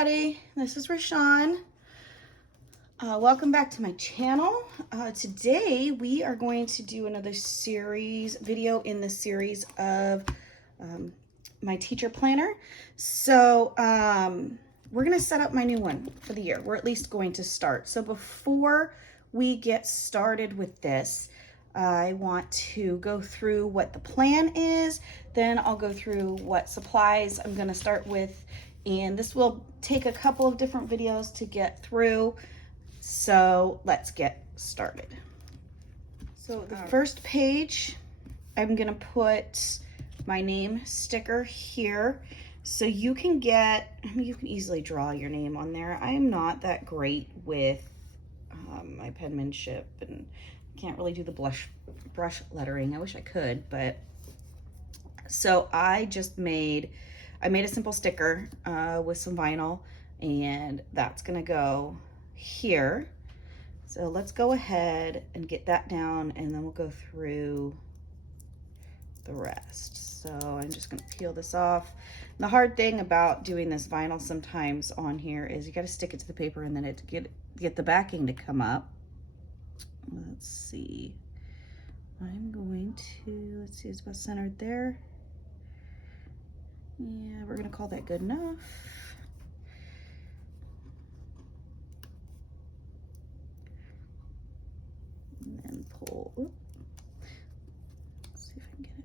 everybody, this is Rashawn. Welcome back to my channel. Today we are going to do another video in the series of my teacher planner. So we're going to set up my new one for the year. We're at least going to start. So before we get started with this, I want to go through what the plan is, then I'll go through what supplies I'm going to start with, and this will take a couple of different videos to get through. So let's get started. So the first page, I'm going to put my name sticker here. So you can you can easily draw your name on there. I am not that great with my penmanship and can't really do the brush lettering. I wish I could, but so I made a simple sticker with some vinyl, and that's gonna go here. So let's go ahead and get that down, and then we'll go through the rest. So I'm just gonna peel this off. And the hard thing about doing this vinyl sometimes on here is you got to stick it to the paper and then get the backing to come up. Let's see. I'm going to, let's see, it's about centered there. Yeah, we're gonna call that good enough. And then pull, let's see if I can get it.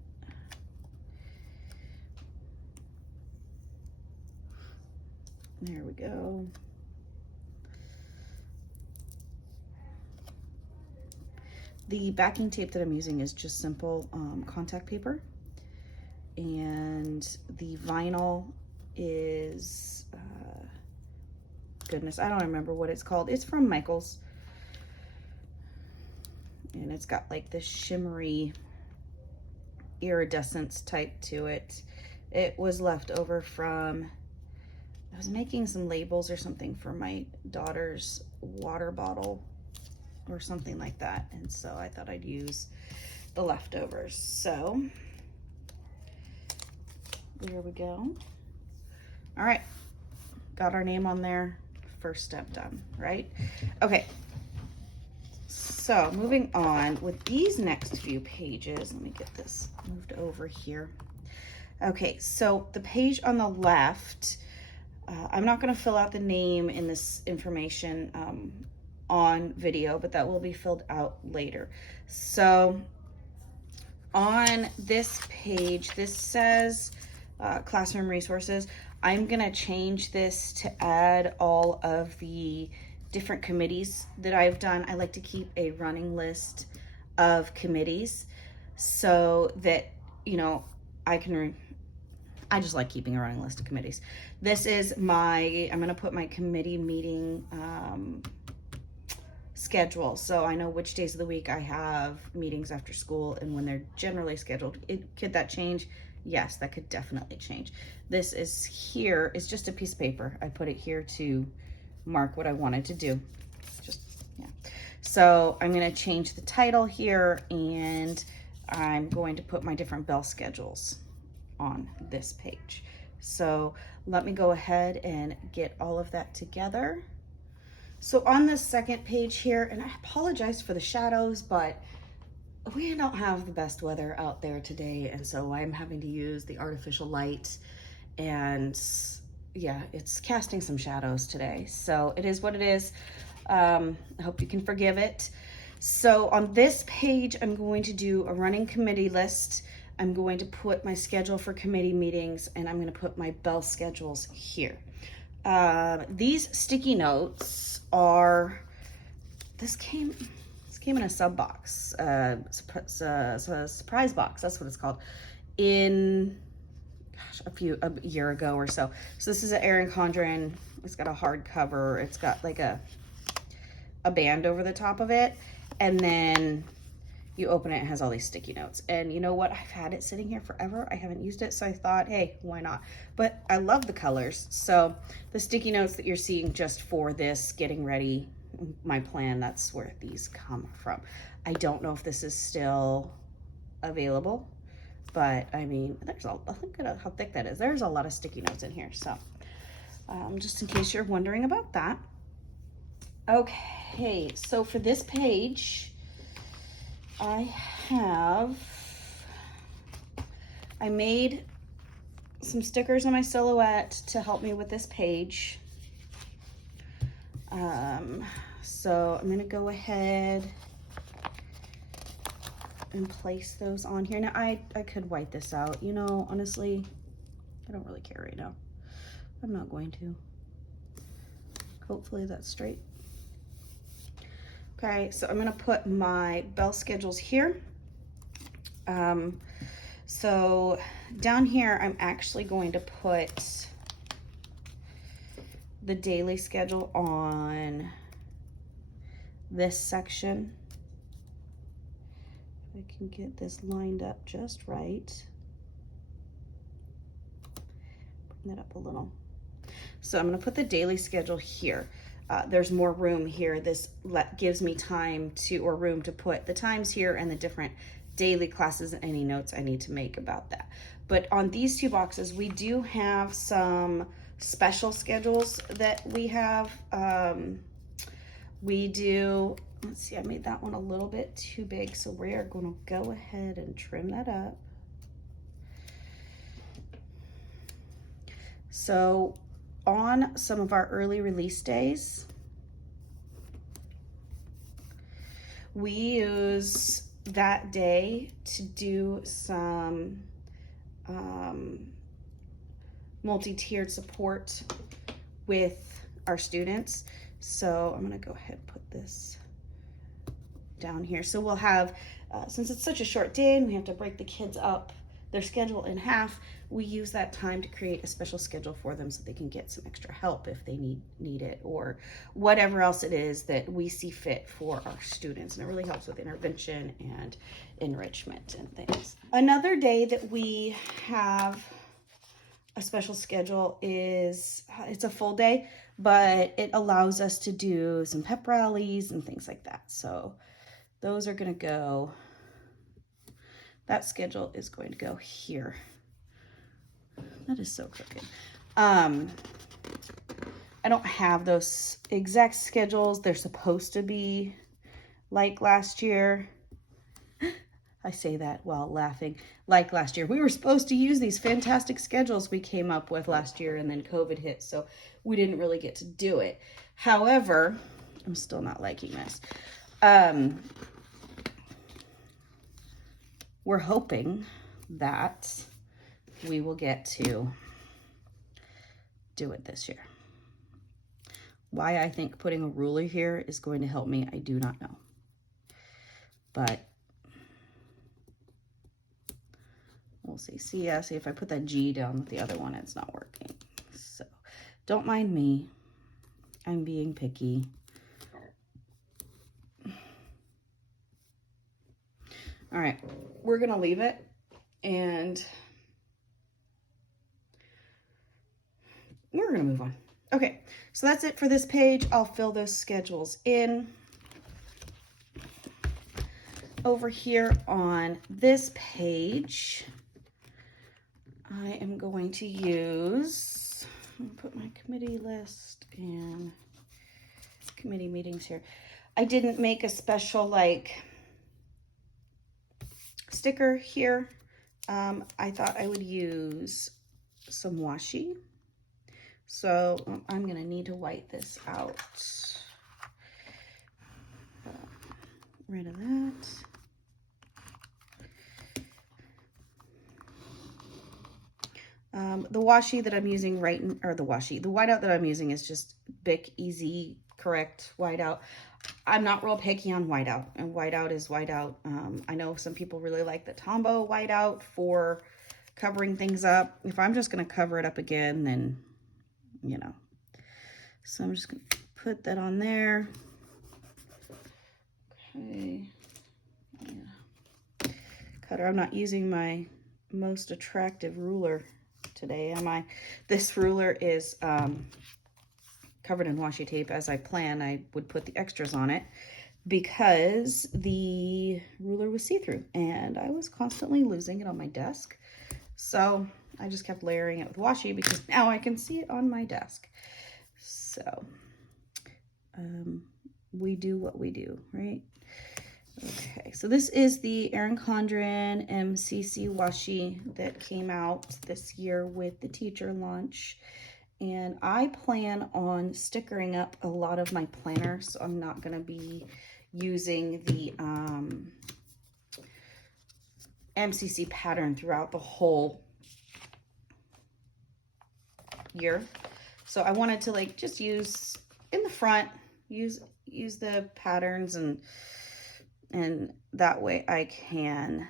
There we go. The backing tape that I'm using is just simple contact paper, and the vinyl is, goodness, I don't remember what it's called. It's from Michael's, and it's got like this shimmery iridescence type to it. It was left over from, I was making some labels or something for my daughter's water bottle or something like that, and so I thought I'd use the leftovers. So there we go. All right, got our name on there. First step done, right? Okay, so moving on with these next few pages, let me get this moved over here. Okay, so the page on the left, I'm not going to fill out the name in this information on video, but that will be filled out later. So on this page, this says classroom resources. I'm gonna change this to add all of the different committees that I've done. I like to keep a running list of committees so that, you know, I just like keeping a running list of committees. This is I'm gonna put my committee meeting schedule, so I know which days of the week I have meetings after school and when they're generally scheduled. Could that change? Yes, that could definitely change. This is here, it's just a piece of paper. I put it here to mark what I wanted to do. Yeah. So I'm going to change the title here, and I'm going to put my different bell schedules on this page. So let me go ahead and get all of that together. So on this second page here, and I apologize for the shadows, but we don't have the best weather out there today, and so I'm having to use the artificial light, and yeah, it's casting some shadows today. So it is what it is. I hope you can forgive it. So on this page, I'm going to do a running committee list. I'm going to put my schedule for committee meetings, and I'm going to put my bell schedules here. These sticky notes are, this came in a sub box, surprise box, that's what it's called, in, gosh, a year ago or so. So this is an Erin Condren. It's got a hard cover. It's got like a band over the top of it, and then you open it, it has all these sticky notes. And you know what? I've had it sitting here forever. I haven't used it, so I thought, hey, why not? But I love the colors. So the sticky notes that you're seeing just for this, getting ready, my plan, that's where these come from. I don't know if this is still available, but I mean, look at how thick that is. There's a lot of sticky notes in here. So just in case you're wondering about that. Okay, so for this page, I made some stickers on my silhouette to help me with this page. So I'm gonna go ahead and place those on here. Now I could white this out, you know, honestly, I don't really care right now. I'm not going to. Hopefully that's straight. Okay, so I'm gonna put my bell schedules here. So down here, I'm actually going to put the daily schedule on this section. If I can get this lined up just right. Bring that up a little. So I'm gonna put the daily schedule here. There's more room here. This gives me time to, or room to put the times here and the different daily classes and any notes I need to make about that. But on these two boxes, we do have some special schedules that we have. We do, let's see, I made that one a little bit too big, so we are going to go ahead and trim that up. So on some of our early release days, we use that day to do some multi-tiered support with our students. So I'm gonna go ahead and put this down here. So we'll have, since it's such a short day and we have to break the kids up, their schedule in half, we use that time to create a special schedule for them so they can get some extra help if they need it, or whatever else it is that we see fit for our students. And it really helps with intervention and enrichment and things. Another day that we have a special schedule is, it's a full day, but it allows us to do some pep rallies and things like that. So those are gonna go, that schedule is going to go here. That is so crooked. I don't have those exact schedules. They're supposed to be like last year. I say that while laughing. Like last year. We were supposed to use these fantastic schedules we came up with last year, and then COVID hit, so we didn't really get to do it. However, I'm still not liking this. We're hoping that we will get to do it this year. Why I think putting a ruler here is going to help me, I do not know. But we'll see. See if I put that G down with the other one, it's not working. So don't mind me. I'm being picky. All right, we're gonna leave it, and we're gonna move on. Okay, so that's it for this page. I'll fill those schedules in. Over here on this page, I am going to use, I'm gonna put my committee list and committee meetings here. I didn't make a special like sticker here. I thought I would use some washi. So I'm gonna need to white this out. Rid of that. The washi that I'm using the whiteout that I'm using is just Bic Easy Correct whiteout. I'm not real picky on whiteout, and whiteout is whiteout. I know some people really like the Tombow whiteout for covering things up. If I'm just gonna cover it up again, then, you know. So I'm just gonna put that on there. Okay. Yeah. Cutter, I'm not using my most attractive ruler today, am I? This ruler is covered in washi tape. As I planned, I would put the extras on it because the ruler was see-through and I was constantly losing it on my desk. So I just kept layering it with washi because now I can see it on my desk. So we do what we do, right? Okay, so this is the Erin Condren MCC washi that came out this year with the teacher launch. And I plan on stickering up a lot of my planners, so I'm not going to be using the MCC pattern throughout the whole year. So I wanted to like just use in the front, use the patterns, and that way I can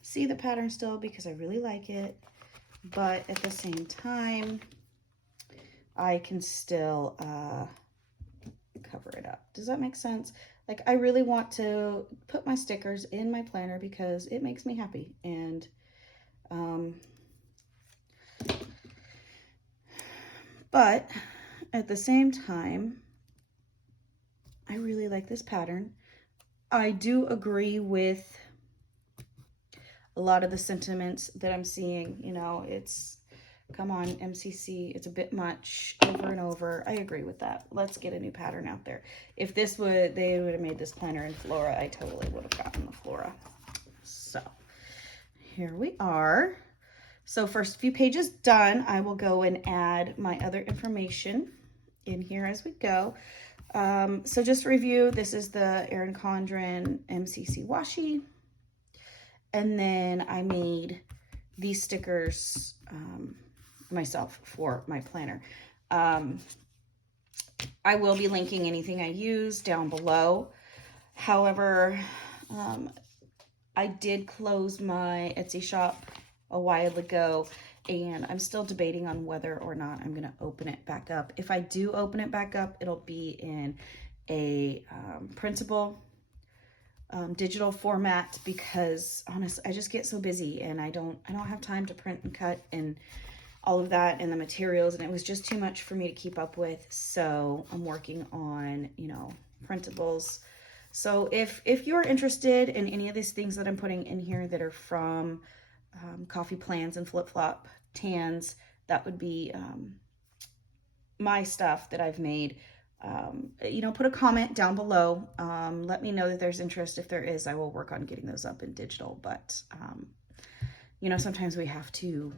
see the pattern still because I really like it, but at the same time I can still cover it up. Does that make sense? Like, I really want to put my stickers in my planner because it makes me happy, and but at the same time I really like this pattern. I do agree with a lot of the sentiments that I'm seeing. You know, it's, come on, MCC, it's a bit much over and over. I agree with that. Let's get a new pattern out there. If they would have made this planner in Flora, I totally would have gotten the Flora. So here we are. So first few pages done, I will go and add my other information in here as we go. So just to review, this is the Erin Condren MCC washi. And then I made these stickers myself for my planner. I will be linking anything I use down below. However, I did close my Etsy shop a while ago, and I'm still debating on whether or not I'm going to open it back up. If I do open it back up, it'll be in a printable digital format, because honestly, I just get so busy and I don't have time to print and cut and all of that and the materials, and it was just too much for me to keep up with. So I'm working on, you know, printables. So if you're interested in any of these things that I'm putting in here that are from coffee plans and flip-flop tans, that would be my stuff that I've made. You know, put a comment down below. Let me know that there's interest. If there is, I will work on getting those up in digital. But, you know, sometimes we have to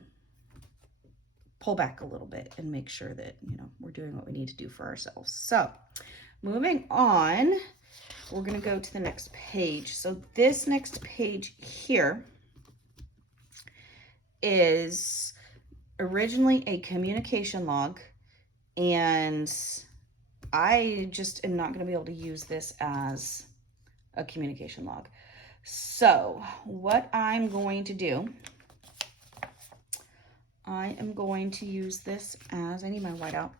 pull back a little bit and make sure that, you know, we're doing what we need to do for ourselves. So moving on, we're going to go to the next page. So this next page here is originally a communication log, and I just am not going to be able to use this as a communication log. So what I'm going to do, I am going to use this as, I need my whiteout.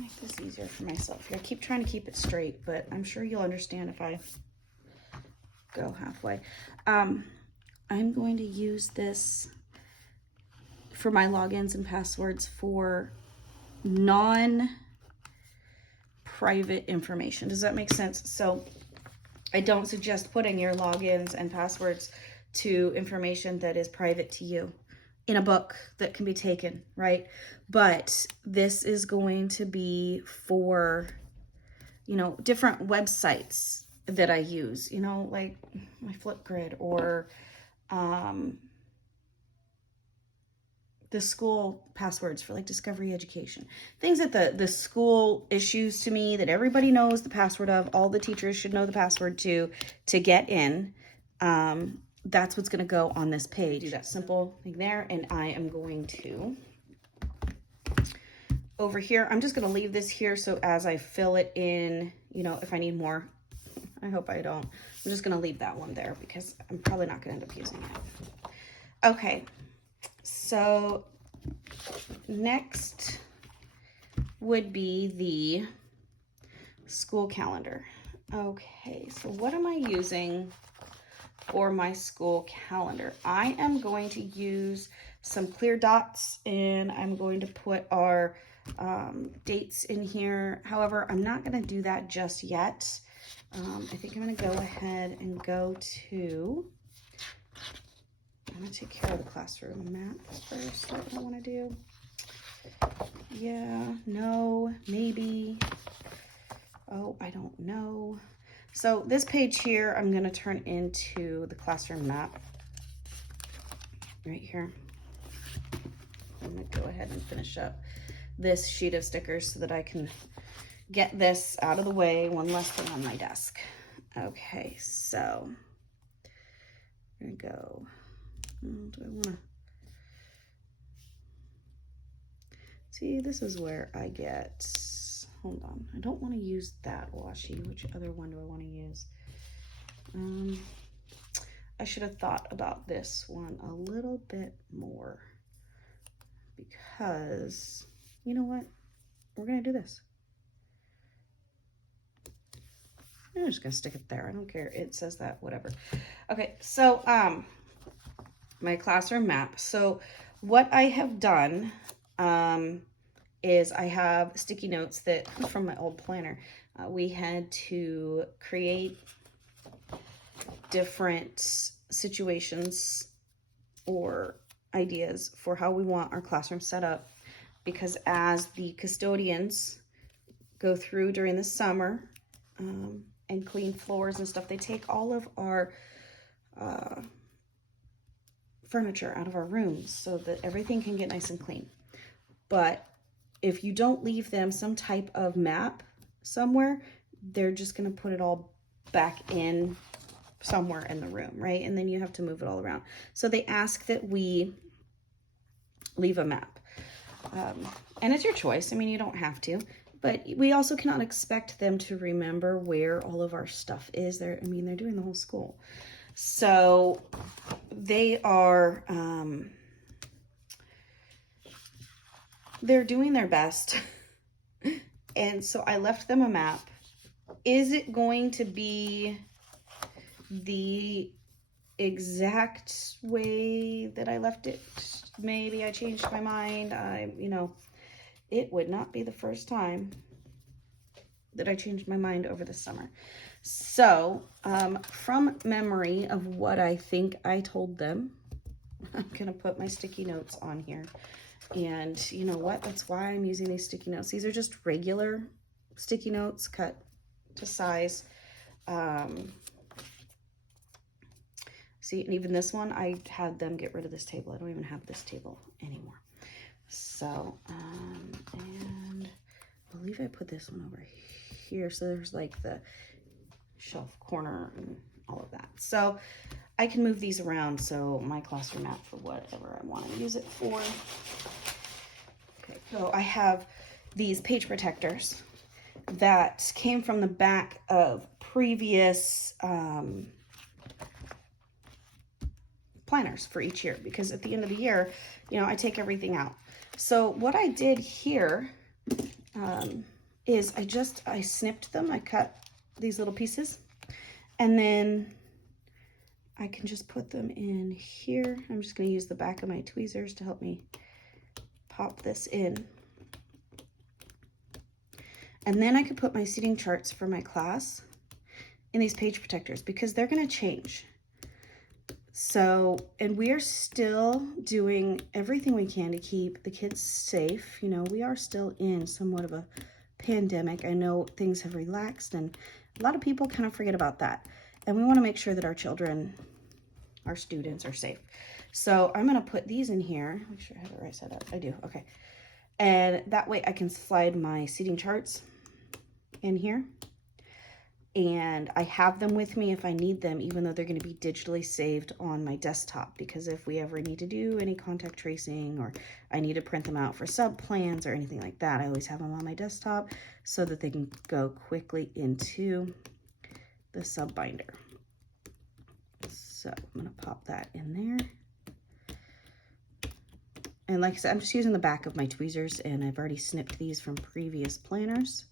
Make this easier for myself here. I keep trying to keep it straight, but I'm sure you'll understand if I go halfway. I'm going to use this for my logins and passwords for non-private information. Does that make sense? So I don't suggest putting your logins and passwords to information that is private to you in a book that can be taken, right? But this is going to be for, you know, different websites that I use, you know, like my Flipgrid or the school passwords for like Discovery Education. Things that the school issues to me that everybody knows the password of, all the teachers should know the password to get in. That's what's going to go on this page. Do that simple thing there, and I am going to, over here, I'm just going to leave this here so as I fill it in, you know, if I need more. I hope I don't. I'm just going to leave that one there because I'm probably not going to end up using that. Okay, so next would be the school calendar. Okay, so what am I using for my school calendar? I am going to use some clear dots, and I'm going to put our dates in here. However, I'm not going to do that just yet. I think I'm going to go ahead and go to, I'm going to take care of the classroom map first. What do I want to do? Yeah, no, maybe. Oh, I don't know. So this page here, I'm going to turn into the classroom map right here. I'm going to go ahead and finish up this sheet of stickers so that I can get this out of the way, one less thing on my desk. Okay, so I'm gonna go, do I wanna, see, this is where I get, hold on, I don't wanna use that washi. Which other one do I wanna use? I should have thought about this one a little bit more, because, you know what, we're gonna do this. I'm just gonna stick it there. I don't care. It says that, whatever. Okay, so my classroom map. So what I have done is I have sticky notes that from my old planner. We had to create different situations or ideas for how we want our classroom set up, because as the custodians go through during the summer, and clean floors and stuff, they take all of our furniture out of our rooms so that everything can get nice and clean. But if you don't leave them some type of map somewhere, they're just going to put it all back in somewhere in the room, right? And then you have to move it all around. So they ask that we leave a map. And it's your choice. I mean, you don't have to. But we also cannot expect them to remember where all of our stuff is. They're doing the whole school. So they are, they're doing their best. And so I left them a map. Is it going to be the exact way that I left it? Maybe I changed my mind. It would not be the first time that I changed my mind over the summer. So, from memory of what I think I told them, I'm going to put my sticky notes on here. And you know what? That's why I'm using these sticky notes. These are just regular sticky notes cut to size. See, and even this one, I had them get rid of this table. I don't even have this table anymore. So, and I believe I put this one over here. So there's like the shelf corner and all of that. So I can move these around. So my classroom map for whatever I want to use it for. Okay, so I have these page protectors that came from the back of previous planners for each year, because at the end of the year, I take everything out. So what I did here is I snipped them. I cut these little pieces, and then I can just put them in here. I'm just going to use the back of my tweezers to help me pop this in. And then I could put my seating charts for my class in these page protectors, because they're going to change. So, and we're still doing everything we can to keep the kids safe. We are still in somewhat of a pandemic. I know things have relaxed, and a lot of people kind of forget about that. And we want to make sure that our children, our students, are safe. So I'm going to put these in here. Make sure I have it right side up. I do. Okay. And that way I can slide my seating charts in here. And I have them with me if I need them, even though they're going to be digitally saved on my desktop, because if we ever need to do any contact tracing, or I need to print them out for sub plans or anything like that, I always have them on my desktop so that they can go quickly into the sub binder. So I'm going to pop that in there. And like I said, I'm just using the back of my tweezers, and I've already snipped these from previous planners.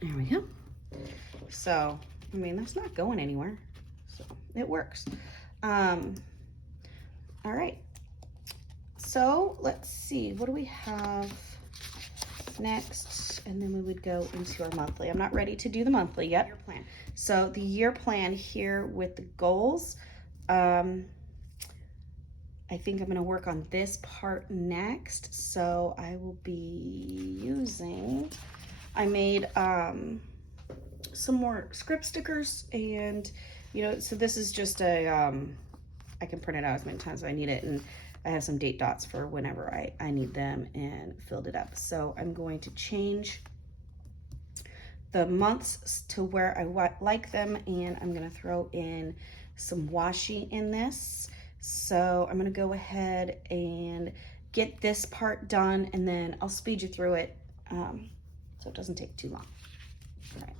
There we go. So, that's not going anywhere. So, it works. All right. So, let's see. What do we have next, and then we would go into our monthly. I'm not ready to do the monthly yet. Year plan. So the year plan here with the goals, I think I'm gonna work on this part next. So I will be using, I made some more script stickers, and so this is just a, I can print it out as many times as I need it, and I have some date dots for whenever I need them, and filled it up. So I'm going to change the months to where I like them, and I'm gonna throw in some washi in this. So I'm gonna go ahead and get this part done, and then I'll speed you through it so it doesn't take too long. All right.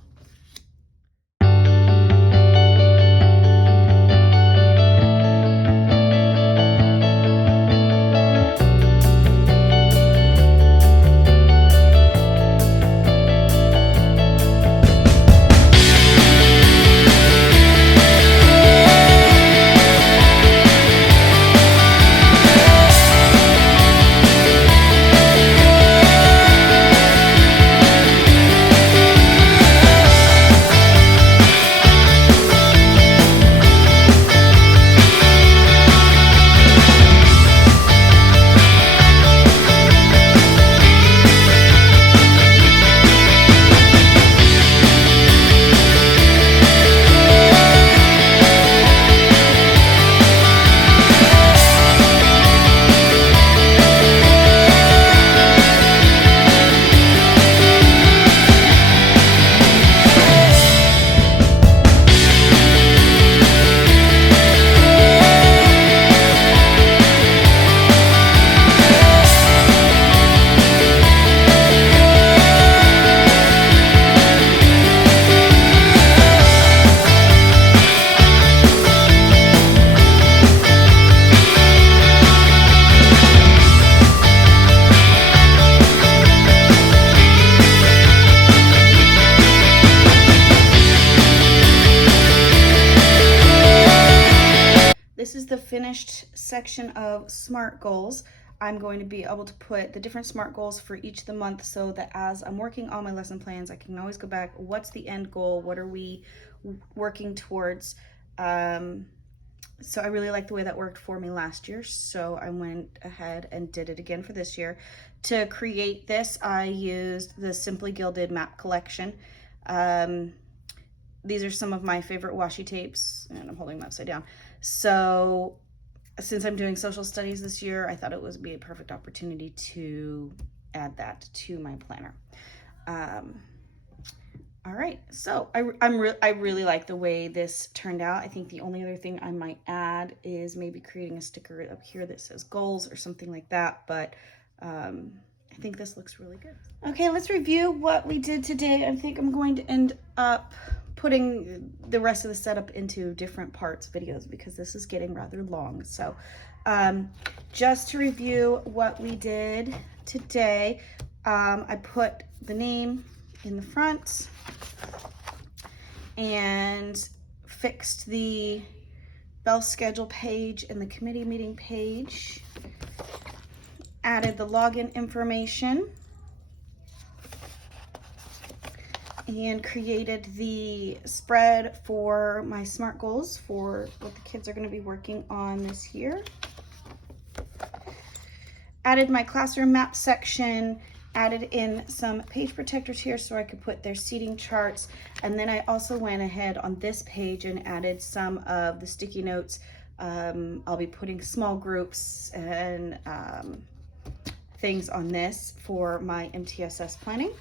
This is the finished section of SMART goals. I'm going to be able to put the different SMART goals for each of the month, so that as I'm working on my lesson plans, I can always go back, what's the end goal? What are we working towards? So I really like the way that worked for me last year, so I went ahead and did it again for this year. To create this, I used the Simply Gilded map collection. These are some of my favorite washi tapes, and I'm holding them upside down. So since I'm doing social studies this year, I thought it would be a perfect opportunity to add that to my planner. All right, so I really like the way this turned out. I think the only other thing I might add is maybe creating a sticker up here that says goals or something like that, but I think this looks really good. Okay, let's review what we did today. I think I'm going to end up putting the rest of the setup into different parts videos because this is getting rather long. So just to review what we did today, I put the name in the front and fixed the bell schedule page and the committee meeting page, added the login information, and created the spread for my SMART goals for what the kids are going to be working on this year. Added my classroom map section, added in some page protectors here so I could put their seating charts, and then I also went ahead on this page and added some of the sticky notes. I'll be putting small groups and things on this for my MTSS planning.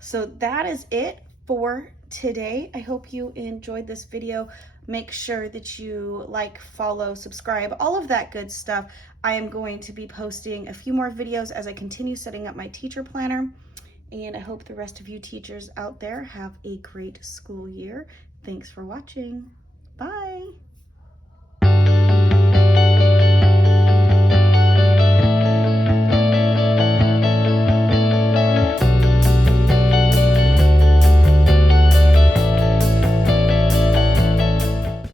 So that is it for today. I hope you enjoyed this video. Make sure that you like, follow, subscribe, all of that good stuff. I am going to be posting a few more videos as I continue setting up my teacher planner. And I hope the rest of you teachers out there have a great school year. Thanks for watching. Bye.